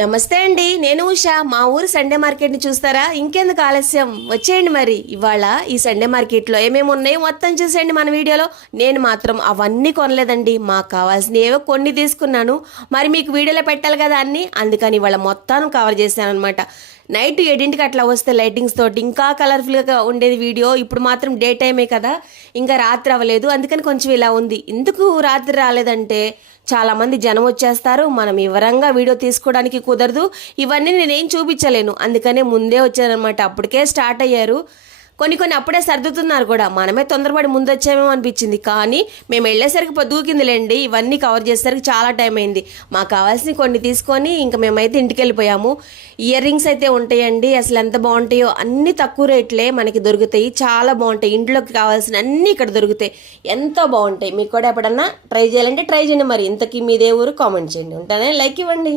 నమస్తే అండి, నేను ఉషా. మా ఊరు సండే మార్కెట్ని చూస్తారా? ఇంకెందుకు ఆలస్యం, వచ్చేయండి. మరి ఇవాళ ఈ సండే మార్కెట్లో ఏమేమి ఉన్నాయో మొత్తం చూసేయండి మన వీడియోలో. నేను మాత్రం అవన్నీ కొనలేదండి, మాకు కావాల్సినవి ఏవో కొన్ని తీసుకున్నాను. మరి మీకు వీడియోలో పెట్టాలి కదా అన్నీ, అందుకని ఇవాళ మొత్తం కవర్ చేశాను అనమాట. నైట్ 7ంటికి అట్లా వస్తే లైటింగ్స్ తోటి ఇంకా కలర్ఫుల్గా ఉండేది వీడియో. ఇప్పుడు మాత్రం డే టైమే కదా, ఇంకా రాత్రి అవ్వలేదు, అందుకని కొంచెం ఇలా ఉంది. ఎందుకు రాత్రి రాలేదంటే చాలామంది జనం వచ్చేస్తారు, మనం వివరంగా వీడియో తీసుకోవడానికి కుదరదు, ఇవన్నీ నేనేం చూపించలేను, అందుకనే ముందే వచ్చానమాట. అప్పటికే స్టార్ట్ అయ్యారు, కొన్ని అప్పుడే సర్దుతున్నారు కూడా. మనమే తొందరపడి ముందు వచ్చామేమో అనిపించింది, కానీ మేము వెళ్ళేసరికి పొద్దుకిందిలేండి. ఇవన్నీ కవర్ చేసేసరికి చాలా టైం అయింది. మాకు కావాల్సిన కొన్ని తీసుకొని ఇంకా మేమైతే ఇంటికి వెళ్ళిపోయాము. ఇయర్ రింగ్స్ అయితే ఉంటాయండి, అసలు ఎంత బాగుంటాయో, అన్ని తక్కువ రేట్లే మనకి దొరుకుతాయి, చాలా బాగుంటాయి. ఇంట్లోకి కావాల్సిన అన్నీ ఇక్కడ దొరుకుతాయి, ఎంతో బాగుంటాయి. మీకు కూడా ఎప్పుడన్నా ట్రై చేయాలంటే ట్రై చేయండి. మరి ఇంతకీ మీదే ఊరు కామెంట్ చేయండి. ఉంటానే లైక్ ఇవ్వండి.